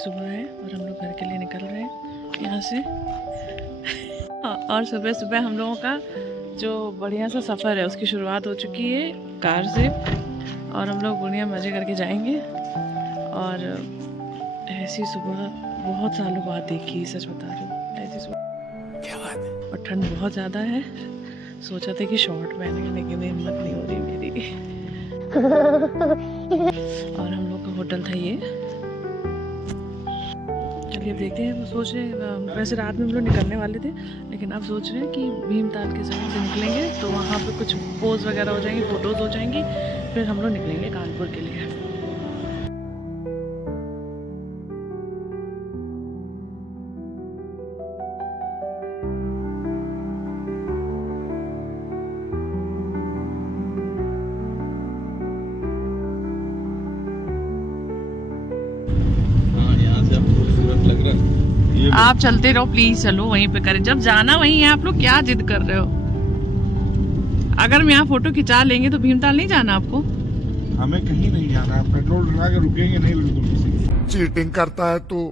सुबह है और हम लोग घर के लिए निकल रहे हैं यहाँ से। और सुबह सुबह हम लोगों का जो बढ़िया सा सफ़र है उसकी शुरुआत हो चुकी है कार से, और हम लोग बढ़िया मज़े करके जाएंगे। और ऐसी सुबह बहुत सालों बाद देखी, सच बता रही हूँ, ऐसी सुबह। क्या बात है। और ठंड बहुत ज़्यादा है, सोचा था कि शॉर्ट पहनेंगे लेकिन हिम्मत नहीं हो रही मेरी। और हम लोग का होटल था ये। चलिए अब देखते हैं। वो सोच रहे, वैसे रात में हम लोग निकलने वाले थे लेकिन अब सोच रहे हैं कि भीमताल के साइड से निकलेंगे तो वहाँ पे कुछ पोज वगैरह हो जाएंगी, फ़ोटोज़ हो जाएंगी, फिर हम लोग निकलेंगे कानपुर के लिए। आप चलते रहो प्लीज, चलो वहीं पे करें, जब जाना वहीं है। आप लोग क्या जिद कर रहे हो? अगर हम यहाँ फोटो खिंचा लेंगे तो भीमताल नहीं जाना आपको? हमें कहीं नहीं जाना, पेट्रोल डला के रुकेंगे नहीं बिल्कुल किसी। चीटिंग करता है तो।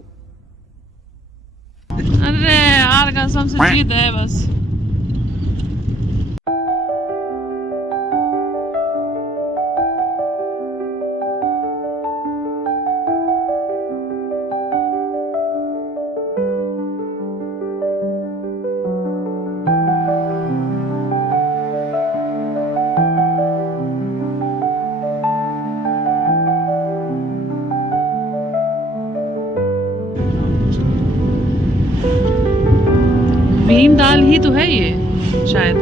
अरे यार कसम से जिद है बस। भीमताल ही तो है ये शायद,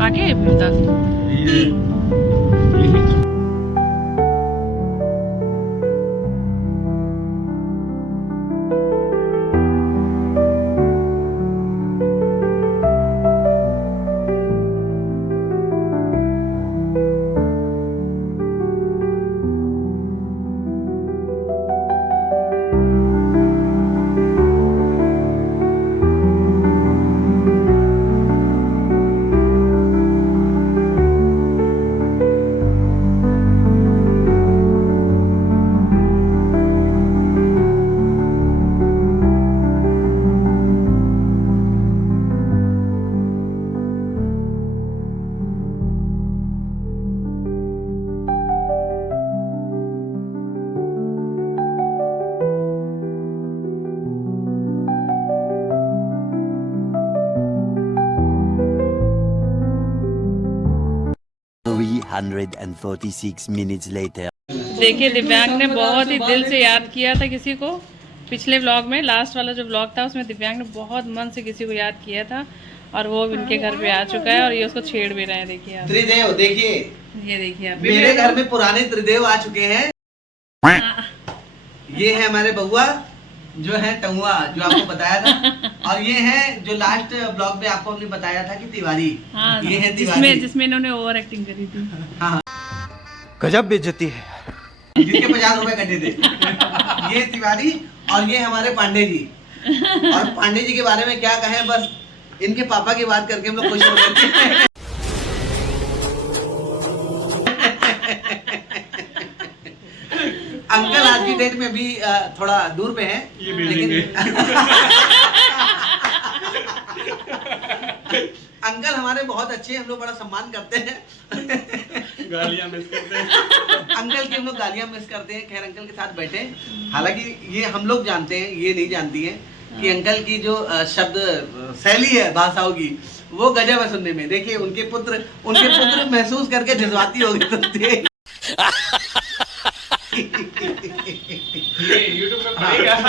आगे है भीमताल। minutes later. देखिए दिव्यांग ने बहुत ही दिल से याद किया था किसी को। पिछले व्लॉग में, लास्ट वाला जो व्लॉग था उसमें दिव्यांग ने बहुत मन से किसी को याद किया था और वो इनके घर पे आ चुका है और ये उसको छेड़ भी रहे हैं। देखिए आप त्रिदेव, देखिए ये देखिए आप, मेरे घर में पुराने त्रिदेव आ चुके हैं। ये है हमारे बउआ जो है टंगुआ, जो आपको बताया था, और ये है जो लास्ट ब्लॉग में आपको हमने बताया था कि तिवारी। हाँ, ये है तिवारी जिसमें इन्होंने ओवर एक्टिंग करी थी। हाँ, गजब बेइज्जती है। जिसके 50 रुपए कटे थे। ये तिवारी और ये हमारे पांडे जी। और पांडे जी के बारे में क्या कहें, बस इनके पापा की बात करके हम लोग खुश हो गए। अंकल आज की डेट में भी थोड़ा दूर पे हैं, लेकिन अंकल हमारे बहुत अच्छे हैं, हम लोग बड़ा सम्मान करते हैं। गालियां मिस करते हैं। अंकल की हम लोग गालियां मिस करते हैं। खैर अंकल के साथ बैठे, हालांकि ये हम लोग जानते हैं, ये नहीं जानती है कि अंकल की जो शब्द शैली है भाषाओं की, वो गजब है सुनने में। देखिए उनके पुत्र महसूस करके जज्बाती हो गए सुनते।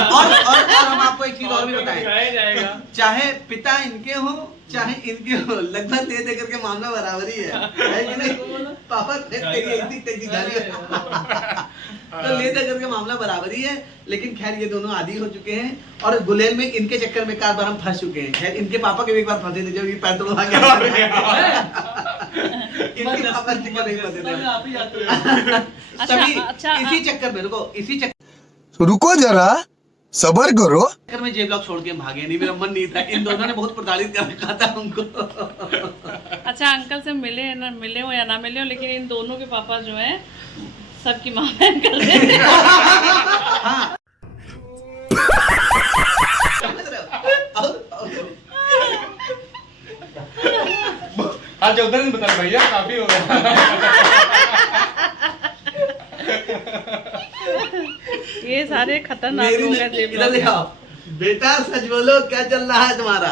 और हम आपको एक चीज और भी बताएं, चाहे पिता इनके हो चाहे इनके हो, लगभग दे करके मामला बराबर ही है कि नहीं? पापा तेरी गाली तो ले दे करके मामला बराबर ही है। लेकिन खैर ये दोनों आदी हो चुके हैं और गुलेल में इनके चक्कर में काफी बार हम फंस चुके हैं। खैर इनके पापा के भी एक बार फंसे थे, जब ये पैर तोड़वा के इनके पापा चक्कर नहीं फंसे थे तभी। इसी चक्कर में रुको जरा, सबर करो। चक्कर में जेब लॉक छोड़ के भागे, नहीं मेरा मन नहीं था। इन दोनों ने बहुत प्रताड़ित कर रखा था हमको। अच्छा अंकल से मिले ना मिले हो या ना मिले हो, लेकिन इन दोनों के पापा जो है सबकी माँ बहन कर रहे हैं। और आज उधर नहीं बता भैया काफी हो गया। ये सारे खतरनाक लोग हैं जेब इधर देखो बेटा, सच बोलो क्या चल रहा है तुम्हारा?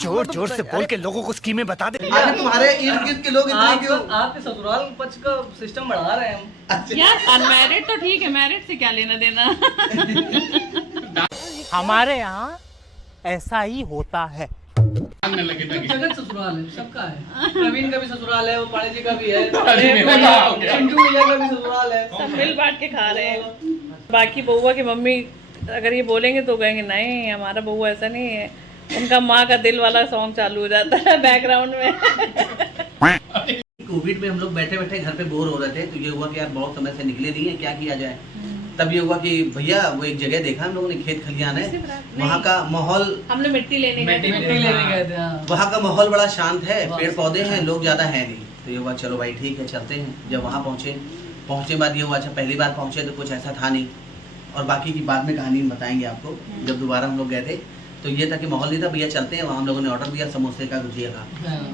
जोर जोर से बोल के लोगों को स्कीमें बता दे। आखिर तुम्हारे इर्द गिर्द के लोग इतने क्यों? आपके ससुराल पक्ष का सिस्टम बढ़ा रहे हैं हम। यार अनमैरिड तो ठीक है, मैरिड से क्या लेना देना। हमारे यहाँ ऐसा ही होता है। जगत ससुराल है, सबका है। प्रवीण का भी ससुराल है, वो पाणी जी का भी है, अरे मेरा हो गया। चिंटू भैया का भी ससुराल है। सब मिल बांट के खा रहे हैं। बाकी बउआ की मम्मी अगर ये बोलेंगे तो कहेंगे नहीं हमारा बउआ ऐसा नहीं है। उनका माँ का दिल वाला सॉन्ग चालू हो जाता है बैकग्राउंड में। कोविड में हम लोग बैठे बैठे घर पे बोर हो रहे थे, तो ये हुआ कि यार बहुत समय से निकले नहीं है, क्या किया जाए। तब ये हुआ कि भैया वो एक जगह देखा हम लोगों ने, खेत खलियान है, वहाँ का माहौल, हम लोग मिट्टी लेने गए थे। मिट्टी लेने गए थे। हाँ। वहाँ का माहौल बड़ा शांत है, पेड़ पौधे हैं, लोग ज्यादा है नहीं। तो ये हुआ चलो भाई ठीक है चलते हैं। जब वहाँ पहुँचे बाद ये हुआ अच्छा पहली बार पहुँचे तो कुछ ऐसा था नहीं, और बाकी की बाद में कहानी बताएंगे आपको। जब दोबारा हम लोग गए थे तो ये था कि माहौल नहीं था, भैया चलते हैं। वहाँ हम लोगों ने ऑर्डर दिया समोसे का, गुजिया का।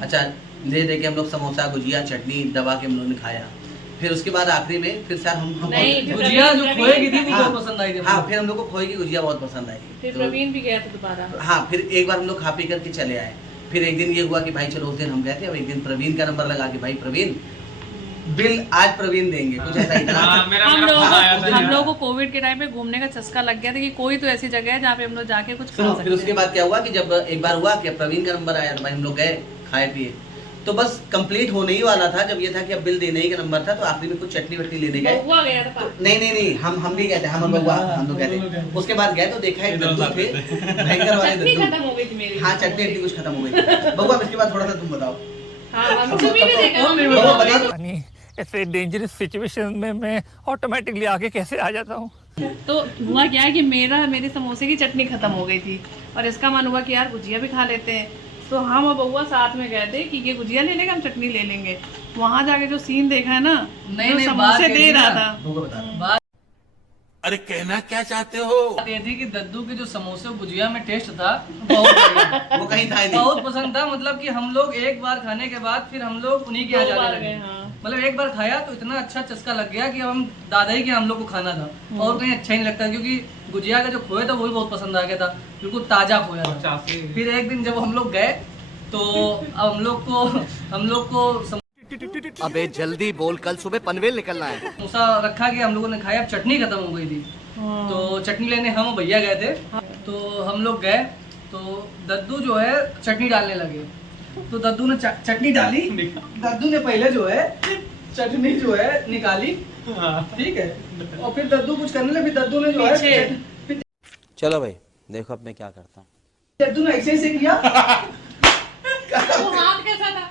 अच्छा ले दे के हम लोग समोसा गुजिया चटनी दबा के हम लोग ने खाया। फिर उसके बाद आखिरी में फिर सर हम गुजिया जो खोए की थी वो हाँ, बहुत पसंद आई थी। हाँ फिर हम लोग को खोए की गुजिया बहुत पसंद आई। फिर तो प्रवीण भी गया था दोबारा। हाँ फिर एक बार हम लोग खा पी करके चले आए। फिर एक दिन ये हुआ कि भाई चलो उस दिन हम गए थे, अब एक दिन प्रवीण का नंबर लगा कि भाई प्रवीण बिल आज प्रवीण देंगे, कुछ ऐसा ही था। हम लोगों को कोविड के टाइम पे घूमने का चस्का लग गया था कि कोई तो ऐसी जगह है जहाँ पे हम लोग जाके कुछ खा सुनो सकते फिर उसके हैं। बाद क्या हुआ कि जब एक बार हुआ कि प्रवीण का नंबर आया तो भाई हम लोग गए खाए पिए, तो बस कंप्लीट होने ही वाला था। जब ये था कि अब बिल देने ही का नंबर था, तो आखिरी में कुछ चटनी वटनी लेने गए। बउआ गया था। तो नहीं हम भी गए थे, हम बउआ हम लोग गए थे। उसके बाद गए तो देखा एक दद्दू थे, भयंकर वाले चटनी दद्दू। खत्म हो गई थी मेरी। हाँ चटनी वटनी कुछ खत्म हो गई थी। बउआ इसके बाद थोड़ा सा तुम बताओ। हाँ हमको भी नहीं देखा। बउआ बता दो। यानी ऐसे डेंजरस सिचुएशन में मैं ऑटोमेटिकली आगे कैसे आ जाता हूँ। तो हुआ क्या है कि मेरे समोसे की चटनी खत्म हो गई थी और इसका मन हुआ कि यार गुजिया भी खा लेते हैं। तो हम और बउआ साथ में गए थे कि ये गुजिया ले लेंगे हम चटनी ले लेंगे। वहाँ जाके जो सीन देखा है ना, जो समोसे दे रहा था। बउआ बता। अरे कहना क्या चाहते हो? बात ये थी कि दद्दू के जो समोसे गुजिया में टेस्ट था बहुत बढ़िया। वो कहीं था ही नहीं। बहुत पसंद था, मतलब कि हम लोग एक बार खाने के बाद फिर हम लोग उन्हीं के यहाँ जाने लगे। मतलब एक बार खाया तो इतना अच्छा चस्का लग गया कि अब हम दादा ही के हम लोग को खाना था और कहीं अच्छा ही नहीं लगता, क्योंकि गुजिया का जो खोया था वो भी बहुत पसंद आ गया था, बिल्कुल ताजा खोया था। फिर एक दिन जब हम लोग गए तो अब हम लोग को अबे जल्दी बोल, कल सुबह पनवेल निकलना है। समोसा रखा गया, हम लोगों ने खाया, अब चटनी खत्म हो गई थी। तो चटनी लेने हम भैया गए थे। तो हम लोग गए तो दद्दू जो है चटनी डालने लगे। तो दद्दू ने चटनी डाली। दद्दू ने पहले जो है चटनी जो है निकाली, ठीक है, और फिर दद्दू कुछ करने लगे। फिर दद्दू ने जो है चलो भाई देखो अब मैं क्या करता हूँ। दद्दू ने ऐसे ऐसे किया। वो हाथ कैसा था?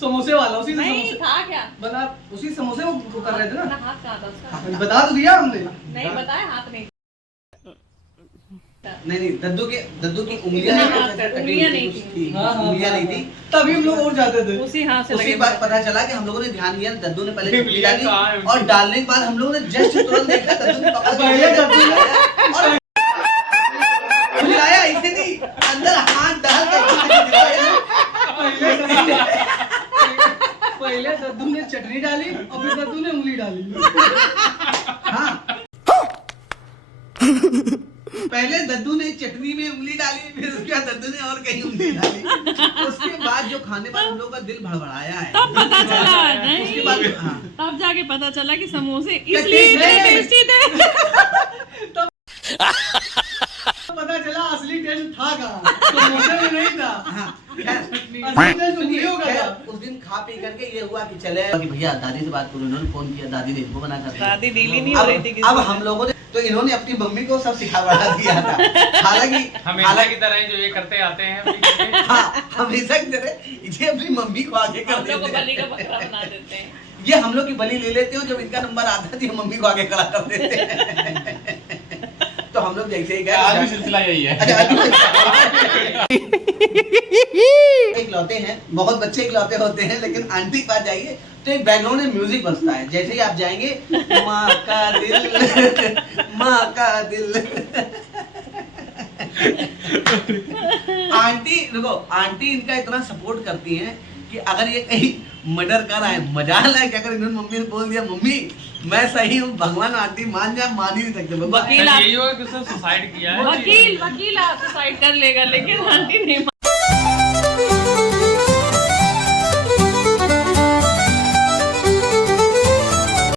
समोसे वाला उसी से नहीं समोसे था क्या? बना, उसी समोसे को कर रहे थे अपना ना। हाथ कहाँ था उसका? बता तो दिया हमने। नहीं बताया हाथ नहीं। नहीं दद्दू की उंगलियां नहीं थी। उंगलियां नहीं थी। तभी हम लोग और जाते थे। उसी हाथ से उसी लगे। बात पता चला कि हम लोगों ने ध्यान दिया, दद्दू ने पहले चटनी डाली और डालने के बाद हम लोगों ने जस्ट तुरंत देखा दद्दू ने पकड़ पहले लिया दद्दू ने और हिलाया इसे नहीं, अंदर हाथ डाल के हिलाया। पहले दद्दू ने चटनी डाली और फिर दद्दू ने उंगली डाली। हाँ पहले दद्दू ने चटनी में उंगली डाली, फिर उसके बाद दद्दू ने और कहीं उंगली डाली। उसके बाद जो खाने पर हम लोग का दिल भड़बड़ाया है, तब पता चला नहीं। उसके बाद हाँ तब जाके पता चला कि समोसे इसलिए इतने टेस्टी थे। पता चला असली टेस्ट था कहाँ, समोसे में नहीं था। हाँ खैर असली टेस्ट उंगलियों का था। उस दिन खा पी करके ये हुआ कि चले कि भैया दादी से बात करो। इन्होंने फोन किया, दादी ने इनको मना कर दिया। दादी डीली नहीं हो रही थी अब हम लोगों ने तो इन्होंने अपनी मम्मी को सब सिखा बढ़ा दिया था। हालांकि हमेशा की तरह जो ये करते आते हैं। हाँ हमेशा की तरह ये अपनी मम्मी को आगे कर हम लोग को देते बलि का हैं। बकरा बना देते हैं। ये हम लोग की बलि ले लेते हो, जब इनका नंबर आता है तो ये मम्मी को आगे खड़ा कर देते हैं। तो हम लोग जैसे ही गए आज भी सिलसिला यही है। इकलौते हैं, बहुत बच्चे इकलौते होते हैं, लेकिन आंटी के पास जाइए तो एक बैकग्राउंड में म्यूजिक बजता है। जैसे ही आप जाएंगे माँ का दिल आंटी देखो, आंटी इनका इतना सपोर्ट करती हैं कि अगर ये कहीं मर्डर कर आए, मजाल है कि अगर इन्होंने मम्मी ने बोल दिया मम्मी मैं सही हूँ, भगवान आंटी मान जाए, मान ही नहीं सकते बाबा। वकील यही होगा कि उसने सुसाइड किया है। वकील सुसाइड कर लेगा, लेकिन आंटी नहीं